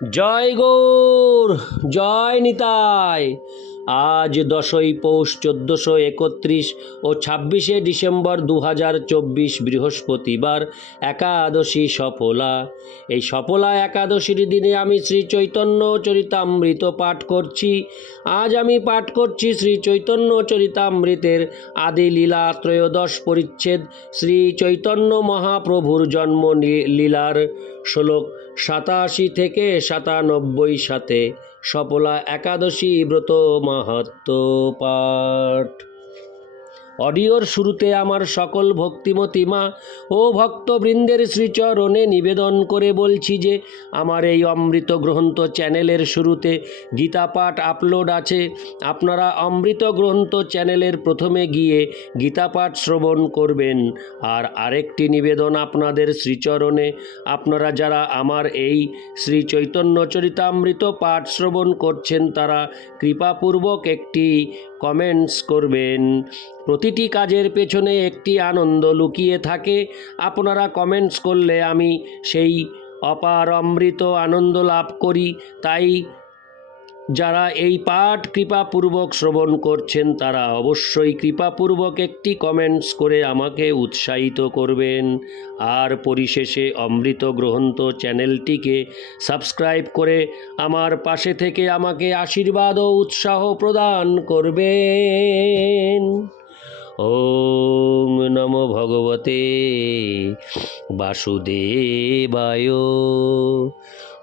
জয় গৌর, জয় নিতাই। আজ দশই পৌষ, চোদ্দোশো একত্রিশ ও ছাব্বিশে ডিসেম্বর দু হাজার চব্বিশ বৃহস্পতিবার একাদশী সফলা। এই সফলা একাদশীর দিনে আমি শ্রী চৈতন্য চরিতামৃত পাঠ করছি। আজ আমি পাঠ করছি শ্রী চৈতন্য চরিতামৃতের আদি লীলা ত্রয়োদশ পরিচ্ছেদ, শ্রী চৈতন্য মহাপ্রভুর জন্ম লীলার শ্লোক সাতাশি থেকে সাতানব্বই সাথে সফলা একাদশী ব্রত মাহাত্ম পাঠ। অডিওর শুরুতে আমার সকল ভক্তিমতী মা ও ভক্তবৃন্দের শ্রীচরণে নিবেদন করে বলছি যে, আমার এই অমৃত গ্রন্থ চ্যানেলের শুরুতে গীতা পাঠ আপলোড আছে। আপনারা অমৃত গ্রন্থ চ্যানেলের প্রথমে গিয়ে গীতা পাঠ শ্রবণ করবেন। আর আরেকটি নিবেদন আপনাদের শ্রীচরণে, আপনারা যারা আমার এই শ্রী চৈতন্য চরিতামৃত পাঠ শ্রবণ করছেন, তারা কৃপাপূর্বক একটি কমেন্টস করবেন। প্রতিটি কাজের পেছনে একটি আনন্দ লুকিয়ে থাকে। আপনারা কমেন্টস করলে আমি সেই অপার অমৃত আনন্দ লাভ করি। তাই যারা এই পাঠ কৃপাপূর্বক শ্রবণ করছেন, তারা অবশ্যই কৃপাপূর্বক একটি কমেন্টস করে আমাকে উৎসাহিত করবেন। আর পরিশেষে অমৃত গ্রহন্ত চ্যানেলটিকে সাবস্ক্রাইব করে আমার পাশে থেকে আমাকে আশীর্বাদ ও উৎসাহ প্রদান করবেন। ওম নম ভগবতে বাসুদেবায়।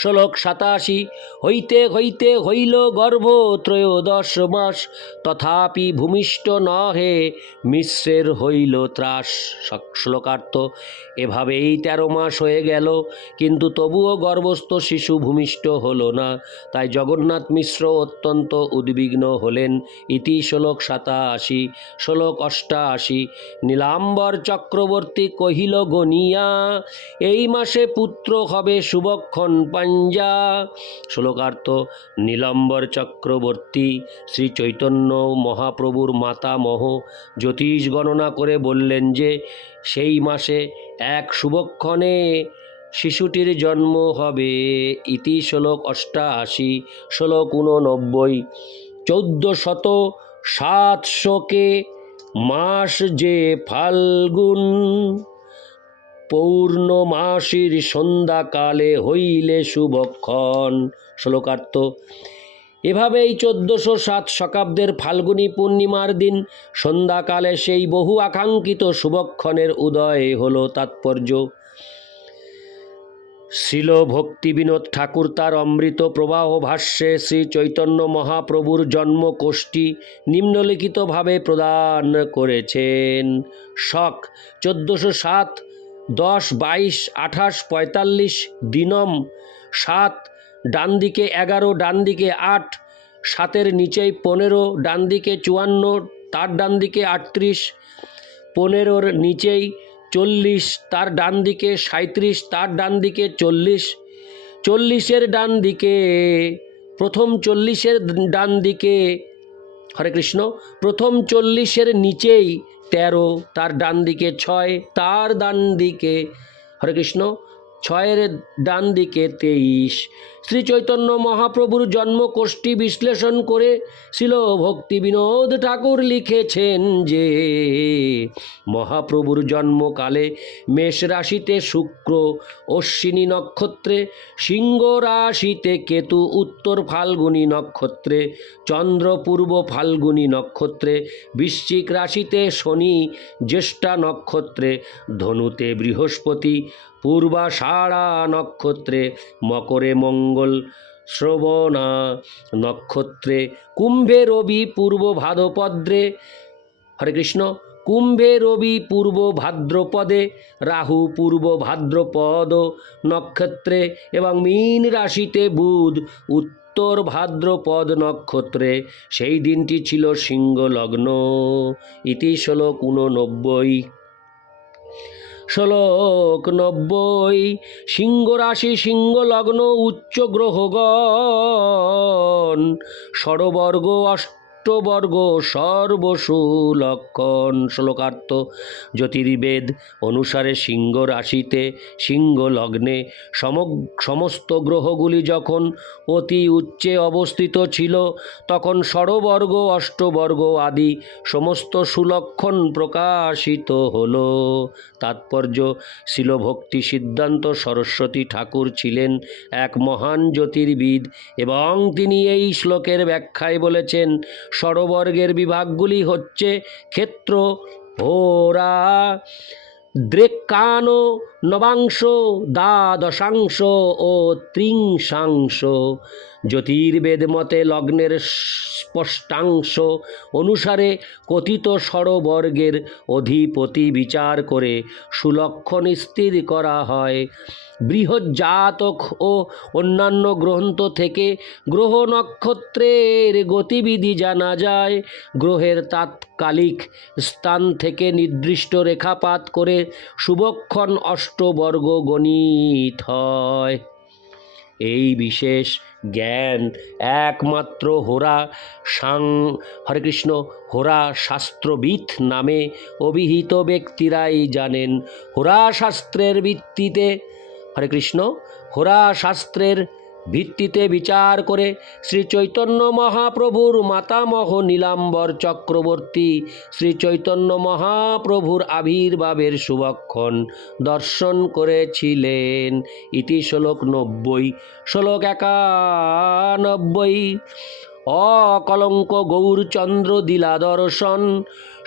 শ্লোক সাতাশি, হইতে হইতে হইল গর্ভ ত্রয়োদশ মাস, তথাপি ভূমিষ্ঠ নহে, মিশ্রের হইল ত্রাস। শ্লোকার্থ, এভাবেই তেরো মাস হয়ে গেল, কিন্তু তবুও গর্ভস্থ শিশু ভূমিষ্ঠ হলো না, তাই জগন্নাথ মিশ্র অত্যন্ত উদ্বিগ্ন হলেন। ইতি শ্লোক সাতাশি শ্লোক অষ্টাশি, নীলাম্বর চক্রবর্তী কহিল, গনিয়া, এই মাসে পুত্র হবে শুভক্ষণ পাঞ্জা শ্লোকার্থ, নীলম্বর চক্রবর্তী, শ্রী চৈতন্য মহাপ্রভুর মাতামহ জ্যোতিষ গণনা করে বললেন যে, সেই মাসে এক শুভক্ষণে শিশুটির জন্ম হবে। ইতি শ্লোক অষ্টাশি, শ্লোক উননব্বই চৌদ্দ শত সাতশোকে মাস যে ফাল্গুন। পৌর্ণমাসীর সন্ধ্যাকালে হইলে শুভক্ষণ। শ্লোকার্থ, এভাবেই চোদ্দশো সাত শকাব্দের ফাল্গুনী পূর্ণিমার দিন সন্ধ্যাকালে সেই বহু আকাঙ্ক্ষিত শুভক্ষণের উদয় হল তাৎপর্য। শিল ভক্তি বিনোদ ঠাকুর তার অমৃত প্রবাহ ভাষ্যে শ্রী চৈতন্য মহাপ্রভুর জন্ম কোষ্ঠী নিম্নলিখিতভাবে প্রদান করেছেন। শক, চোদ্দোশো সাত দশ, বাইশ, আঠাশ, পঁয়তাল্লিশ, দিনম, সাত ডান দিকে এগারো ডান দিকে আট, সাতের নিচেই পনেরো ডান দিকে চুয়ান্ন, তার ডান দিকে আটত্রিশ, পনেরোর নিচেই চল্লিশ, তার ডান দিকে সাঁত্রিশ তার ডান দিকে চল্লিশ, চল্লিশের ডান দিকে প্রথম চল্লিশের ডান দিকে হরে কৃষ্ণ, প্রথম চল্লিশের নিচেই তেরো তার ডান দিকে ছয় তার ডান দিকে হরে কৃষ্ণ ছয়ের ডান দিকে তেইশ। শ্রী চৈতন্য মহাপ্রভুর জন্মকোষ্ঠী বিশ্লেষণ করে ছিল ভক্তি বিনোদ ঠাকুর লিখেছেন যে, মহাপ্রভুর জন্মকালে মেষ রাশিতে শুক্র, অশ্বিনী নক্ষত্রে সিংহ রাশিতে কেতু, উত্তর ফাল্গুনী নক্ষত্রে চন্দ্র, পূর্ব ফাল্গুনী নক্ষত্রে বৃশ্চিক রাশিতে শনি, জ্যেষ্ঠা নক্ষত্রে ধনুতে বৃহস্পতি পূর্বাষাঢ়া নক্ষত্রে মকরে মঙ্গল, শ্রবণা নক্ষত্রে কুম্ভে রবি, পূর্ব ভাদ্রপদ্রে, হরে কৃষ্ণ, কুম্ভে রবি, পূর্ব ভাদ্রপদে, রাহু, পূর্ব ভাদ্রপদ নক্ষত্রে এবং মীন রাশিতে বুধ, উত্তর ভাদ্রপদ নক্ষত্রে। সেই দিনটি ছিল সিংহ লগ্ন ইতি শ্লোক উননব্বই শ্লোক নব্বই সিংহ রাশি সিংহ লগ্ন উচ্চ গ্রহগণ ষড়বর্গ অষ্টবর্গ সর্বসু লক্ষণ শ্লোকার্থ জ্যোতির্বেদ অনুসারে সিংহ রাশিতে, সিংহ লগ্নে সমস্ত গ্রহগুলি যখন অতি উচ্চে অবস্থিত ছিল, তখন ষড়বর্গ অষ্টবর্গ আদি সমস্ত সুলক্ষণ প্রকাশিত হল। তাৎপর্য, শিলভক্তি সিদ্ধান্ত সরস্বতী ঠাকুর ছিলেন এক মহান জ্যোতির্বিদ এবং তিনি এই শ্লোকের ব্যাখ্যায় বলেছেন ষড়বর্গের বিভাগগুলি হচ্ছে ক্ষেত্র হোরা দ্রেকান নবাংশ, দ্বাদশাংশ ও ত্রিংশাংশ। জ্যোতির্বেদ মতে লগ্নের স্পষ্টাংশ অনুসারে কথিত ষড়বর্গের অধিপতি বিচার করে সুলক্ষণ স্থির করা হয়। বৃহজ্জাতক ও অন্যান্য গ্রন্থ থেকে গ্রহ নক্ষত্রের গতিবিধি জানা যায়। গ্রহের তাৎকালিক স্থান থেকে নির্দিষ্ট রেখাপাত করে শুভক্ষণ অষ্টবর্গ গণিত হয়। এই বিশেষ জ্ঞান একমাত্র হোরা সাং, হরে কৃষ্ণ, হোরা শাস্ত্রবিদ নামে অভিহিত ব্যক্তিরাই জানেন। হোরা শাস্ত্রের ভিত্তিতে, হরে কৃষ্ণ, হোরা শাস্ত্রের ভিত্তিতে বিচার করে শ্রী চৈতন্য মহাপ্রভুর মাতামহ নীলাম্বর চক্রবর্তী শ্রী চৈতন্য মহাপ্রভুর আবির্ভাবের শুভক্ষণ দর্শন করেছিলেন। ইতি শ্লোক নব্বই। শ্লোক একানব্বই। অকলঙ্ক গৌরচন্দ্র দিলা দর্শন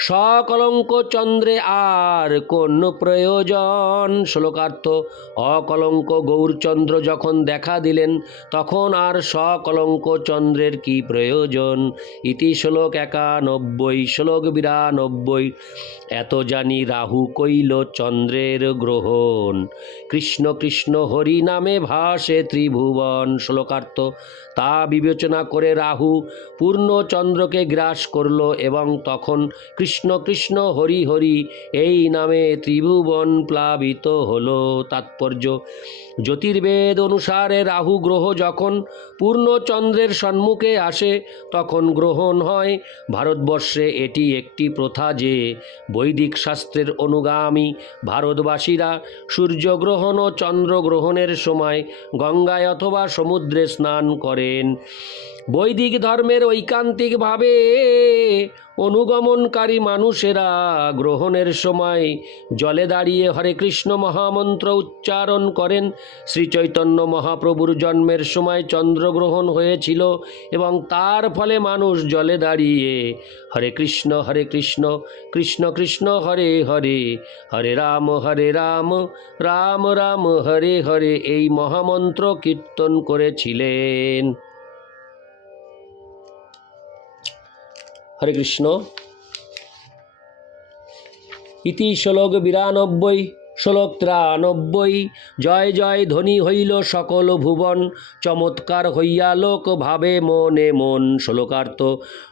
সকলঙ্ক চন্দ্রে আর কোন প্রয়োজন। শ্লোকার্থ, অকলঙ্ক গৌরচন্দ্র যখন দেখা দিলেন, তখন আর সকলঙ্ক চন্দ্রের কি প্রয়োজন? ইতি শ্লোক একানব্বই, শ্লোক বিরানব্বই। এত জানি রাহু কইল চন্দ্রের গ্রহণ। কৃষ্ণ কৃষ্ণ হরি নামে ভাসে ত্রিভুবন। শ্লোকার্থ, তা বিবেচনা করে রাহু পূর্ণ চন্দ্রকে গ্রাস করল এবং তখন কৃষ্ণ কৃষ্ণ কৃষ্ণ হরি হরি, এই নামে ত্রিভুবন প্লাবিত হলো। তাৎপর্য, জ্যোতির্বেদ অনুসারে রাহু গ্রহ যখন পূর্ণ চন্দ্রের সম্মুখে আসে, তখন গ্রহণ হয়। ভারতবর্ষে এটি একটি প্রথা যে বৈদিক শাস্ত্রের অনুগামী ভারতবাসীরা সূর্যগ্রহণ ও চন্দ্রগ্রহণের সময় গঙ্গায় অথবা সমুদ্রে স্নান করেন। বৈদিক ধর্মের ঐকান্তিকভাবে অনুগমনকারী মানুষেরা গ্রহণের সময় জলে দাঁড়িয়ে হরে কৃষ্ণ মহামন্ত্র উচ্চারণ করেন। শ্রী চৈতন্য মহাপ্রভুর জন্মের সময় চন্দ্রগ্রহণ হয়েছিল এবং তার ফলে মানুষ জলে দাঁড়িয়ে হরে কৃষ্ণ হরে কৃষ্ণ কৃষ্ণ কৃষ্ণ, হরে হরে হরে রাম হরে রাম রাম রাম, হরে হরে এই মহামন্ত্র কীর্তন করেছিলেন। হরে কৃষ্ণ। ইতি শ্লোক বিরানব্বই। শ্লোক ত্রানব্বই জয় জয় ধ্বনি হইল সকল ভুবন, চমৎকার হইয়া লোক ভাবে মনে মন। শ্লোকার্থ,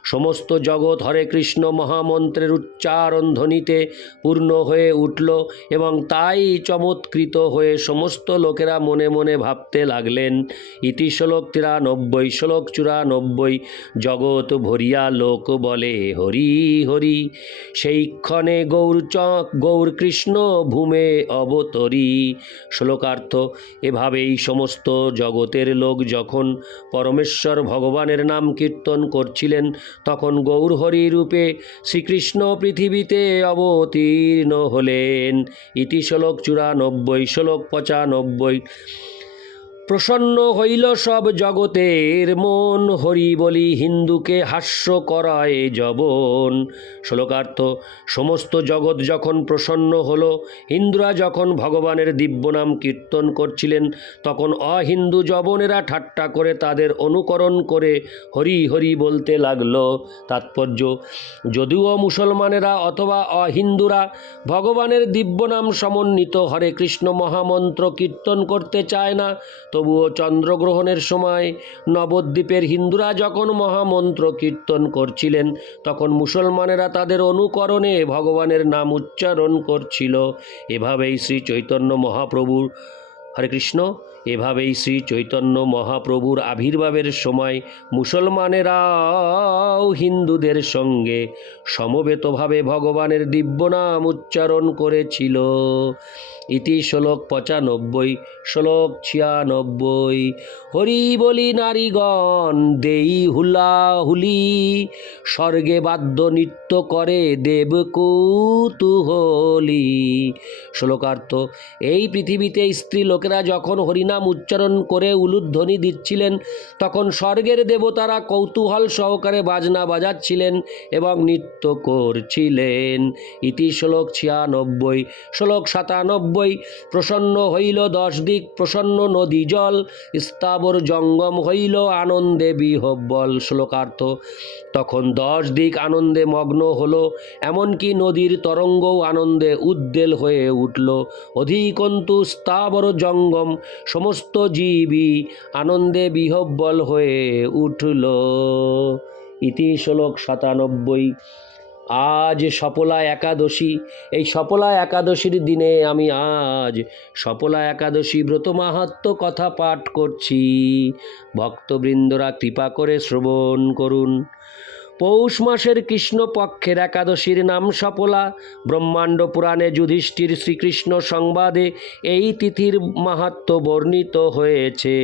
সমস্ত জগৎ হরে কৃষ্ণ মহামন্ত্রের উচ্চারণ ধ্বনিতে পূর্ণ হয়ে উঠল এবং তাই চমৎকৃত হয়ে সমস্ত লোকেরা মনে মনে ভাবতে লাগলেন, ইতি শ্লোক তিরানব্বই শ্লোক চুরানব্বই, জগৎ ভরিয়া লোক বলে, হরি হরি। সেই ক্ষণে গৌর চ গৌর কৃষ্ণ ভূমে অবতরী। শ্লোকার্থ, এভাবেই সমস্ত জগতের লোক যখন পরমেশ্বর ভগবানের নাম কীর্তন করছিলেন, তখন গৌরহরি রূপে শ্রীকৃষ্ণ পৃথিবীতে অবতীর্ণ হলেন। ইতি শ্লোক চুরানব্বই, শ্লোক পঁচানব্বই। প্রসন্ন হইল সব জগতের মন, হরি বলি হিন্দুকে হাস্য করায় জবন। শ্লোকার্থ, সমস্ত জগৎ যখন প্রসন্ন হলো হিন্দুরা যখন ভগবানের দিব্য নাম কীর্তন করছিলেন, তখন অহিন্দু জবনেরা ঠাট্টা করে তাদের অনুকরণ করে হরি হরি বলতে লাগল। তাৎপর্য, যদিও মুসলমানেরা অথবা অহিন্দুরা ভগবানের দিব্য নাম সমন্বিত হরে কৃষ্ণ মহামন্ত্র কীর্তন করতে চায় না, তো তবুও চন্দ্রগ্রহণের সময় নবদ্বীপের হিন্দুরা যখন মহামন্ত্র কীর্তন করছিলেন, তখন মুসলমানেরা তাদের অনুকরণে ভগবানের নাম উচ্চারণ করছিল। এভাবেই শ্রী চৈতন্য মহাপ্রভুর হরে কৃষ্ণ। এভাবেই শ্রী চৈতন্য মহাপ্রভুর আবির্ভাবের সময় মুসলমানেরাও হিন্দুদের সঙ্গে সমবেতভাবে ভগবানের দিব্য নাম উচ্চারণ করেছিল। ইতি শ্লোক পঁচানব্বই, শ্লোক ছিয়ানব্বই। হরি বলি নারীগণ, দেই হুলা হুলি স্বর্গে বাদ্য নৃত্য করে দেব কৌতূহলী। শ্লোকার্থ, এই পৃথিবীতে স্ত্রী লোকেরা যখন হরিনাম উচ্চারণ করে উলুধ্বনি দিচ্ছিলেন। তখন স্বর্গের দেবতারা কৌতূহল সহকারে বাজনা বাজাচ্ছিলেন এবং নৃত্য করছিলেন। ইতি শ্লোক ছিয়ানব্বই। শ্লোক সাতানব্বই, প্রসন্ন হইল দশ দিক, প্রসন্ন নদী জল, স্থাবর জঙ্গম হইল আনন্দে বিহব্বল শ্লোকার্থ। তখন দশ দিক আনন্দে মগ্ন হলো, এমনকি নদীর তরঙ্গও আনন্দে উদ্বেল হয়ে উঠল। অধিকন্তু স্থাবর জঙ্গম সমস্ত জীবই আনন্দে বিহব্বল হয়ে উঠল। ইতি শ্লোক সাতানব্বই। আজ সপলা একাদশী। এই সপলা একাদশীর দিনে আমি আজ সপলা একাদশী ব্রত মাহাত্ম কথা পাঠ করছি। ভক্তবৃন্দরা কৃপা করে শ্রবণ করুন। পৌষ মাসের কৃষ্ণপক্ষের একাদশীর নাম সপলা ব্রহ্মাণ্ড পুরাণে যুধিষ্ঠির শ্রীকৃষ্ণ সংবাদে এই তিথির মাহাত্ম বর্ণিত হয়েছে।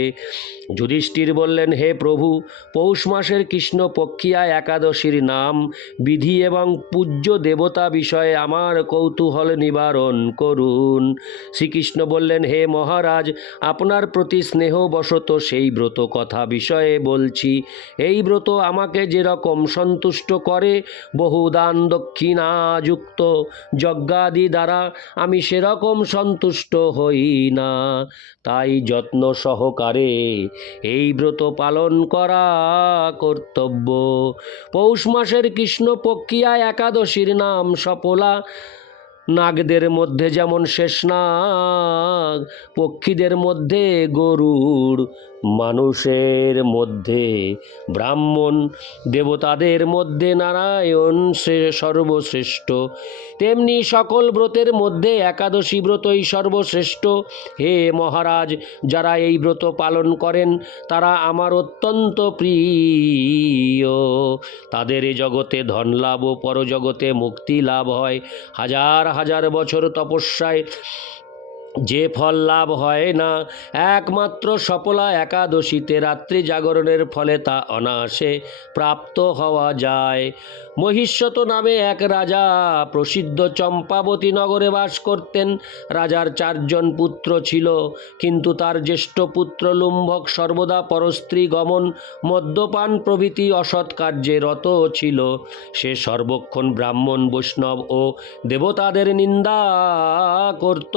যুধিষ্ঠির বললেন, হে প্রভু, পৌষ মাসের কৃষ্ণপক্ষিয়া একাদশীর নাম, বিধি এবং পূজ্য দেবতা বিষয়ে আমার কৌতূহল নিবারণ করুন। শ্রীকৃষ্ণ বললেন, হে মহারাজ, আপনার প্রতি স্নেহবশত সেই ব্রত কথা বিষয়ে বলছি। এই ব্রত আমাকে যেরকম সন্তুষ্ট করে, বহু দান দক্ষিণাযুক্ত যজ্ঞাদি দ্বারা আমি সেরকম সন্তুষ্ট হই না। তাই যত্ন সহকারে এই ব্রত পালন করা কর্তব্য। পৌষ মাসের কৃষ্ণ প্রক্রিয়া একাদশীর নাম সপলা। নাগদের মধ্যে যেমন শেষ নাগ, পক্ষীদের মধ্যে গরুড় মানুষের মধ্যে, ব্রাহ্মণ দেবতাদের মধ্যে নারায়ণ সে- সর্বশ্রেষ্ঠ। তেমনি সকল ব্রতের মধ্যে একাদশী ব্রতই সর্বশ্রেষ্ঠ। হে মহারাজ, যারা এই ব্রত পালন করেন, তারা আমার অত্যন্ত প্রিয়। তাদের এ জগতে ধন লাভ ও পরজগতে মুক্তি লাভ হয়। হাজার হাজার বছর তপস্যায় যে ফল লাভ হয় না, একমাত্র সফলা একাদশীতে রাত্রি জাগরণের ফলে তা অনায়াসে প্রাপ্ত হওয়া যায়। মহিষ্যত নামে এক রাজা প্রসিদ্ধ চম্পাবতী নগরে বাস করতেন। রাজার চারজন পুত্র ছিল, কিন্তু তার জ্যেষ্ঠ পুত্র লুম্ভক সর্বদা পরস্ত্রী গমন, মদ্যপান প্রভৃতি অসৎ কার্যে রত ছিল। সে সর্বক্ষণ ব্রাহ্মণ, বৈষ্ণব ও দেবতাদের নিন্দা করত।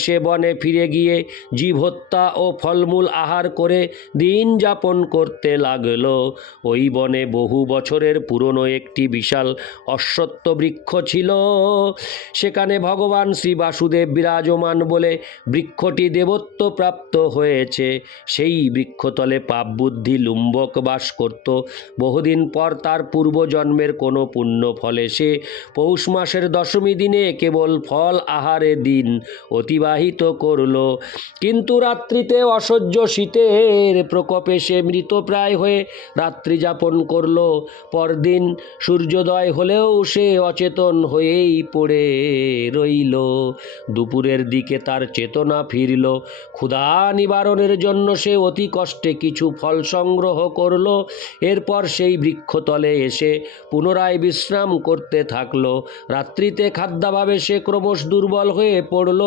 সে বনে ফিরে গিয়ে জীব হত্যা ও ফলমূল আহার করে দিন যাপন করতে লাগল। ওই বনে বহু বছরের পুরনো একটি বিশাল অশ্বত্থ বৃক্ষ ছিল। সেখানে ভগবান শ্রী বাসুদেব বিরাজমান বলে বৃক্ষটি দেবত্ব প্রাপ্ত হয়েছে। সেই বৃক্ষতলে পাপ বুদ্ধি লুম্বক বাস করত। বহুদিন পর তার পূর্বজন্মের কোনো পুণ্য ফলে সে পৌষ মাসের দশমী দিনে কেবল ফল আহারে দিন অতিবাহিত করল। কিন্তু রাত্রিতে অসহ্য শীতের প্রকোপে সে মৃতপ্রায় হয়ে রাত্রি যাপন করল। পরদিন সূর্যোদয় হলেও সে অচেতন হয়েই পড়ে রইল। দুপুরের দিকে তার চেতনা ফিরল। ক্ষুধা নিবারণের জন্য সে অতি কষ্টে কিছু ফল সংগ্রহ করল। এরপর সেই বৃক্ষতলে এসে পুনরায় বিশ্রাম করতে থাকল। রাত্রিতে খাদ্যাভাবে সে ক্রমশ দুর্বল হয়ে পড়ল।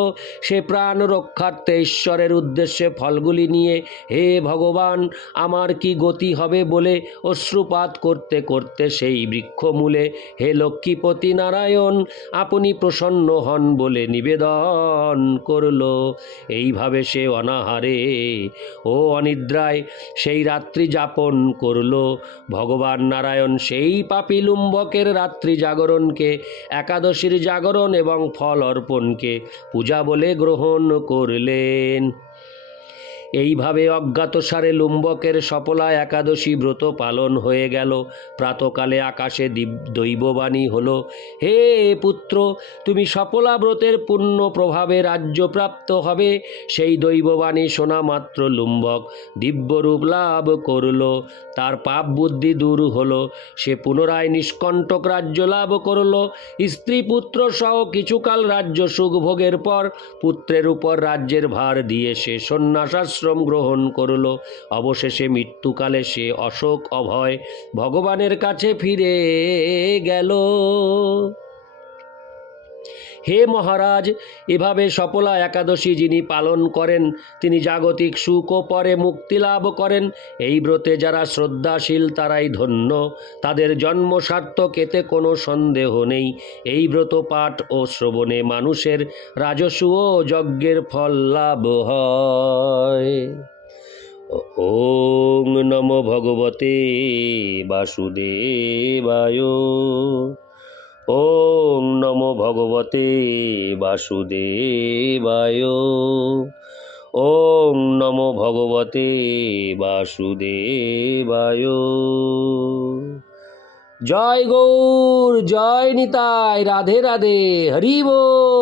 সে প্রাণ রক্ষার্থে ঈশ্বরের উদ্দেশ্যে ফলগুলি নিয়ে, হে ভগবান, আমার কি গতি হবে? বলে অশ্রুপাত করতে করতে সেই বৃক্ষমূলে, হে লক্ষ্মীপতি নারায়ণ, আপনি প্রসন্ন হন বলে নিবেদন করল। এইভাবে সে অনাহারে ও অনিদ্রায় সেই রাত্রি যাপন করল। ভগবান নারায়ণ সেই পাপী লুম্বকের রাত্রি জাগরণকে, একাদশীর জাগরণ এবং ফল অর্পণকে, পূজা বলে গ্রহণ করলেন। এইভাবে অজ্ঞাতসারে লুম্বকের সফলা একাদশী ব্রত পালন হয়ে গেল। প্রাতকালে আকাশে দিব- দৈববাণী হল, হে পুত্র, তুমি সফলা ব্রতের পূর্ণ প্রভাবে রাজ্যপ্রাপ্ত হবে সেই দৈববাণী শোনা মাত্র লুম্বক দিব্যরূপ লাভ করল। তার পাপ বুদ্ধি দূর হল। সে পুনরায় নিষ্কণ্টক রাজ্য লাভ করল। স্ত্রী পুত্র সহ কিছুকাল রাজ্য সুখ ভোগের পর পুত্রের উপর রাজ্যের ভার দিয়ে সে সন্ন্যাসাশ্রম গ্রহণ করল। অবশেষে মৃত্যুকালে সে অশোক অভয় ভগবানের কাছে ফিরে গেল। হে মহারাজ, এভাবে সফলা একাদশী যিনি পালন করেন, তিনি জাগতিক সুখ ও পরে মুক্তি লাভ করেন। এই ব্রতে যারা শ্রদ্ধাশীল, তারাই ধন্য। তাদের জন্ম সার্থক, এতে কোনো সন্দেহ নেই। এই ব্রত পাঠ ও শ্রবণে মানুষের রাজস্ব ও যজ্ঞের ফল লাভ হয়। নম ভগবতে বাসুদেবায়। ওং নম ভগবতে বাসুদেবায়। ওং নম ভগবতে বাসুদেবায়। জয় গৌর, জয় নিতাই, রাধে রাধে, হরি বল।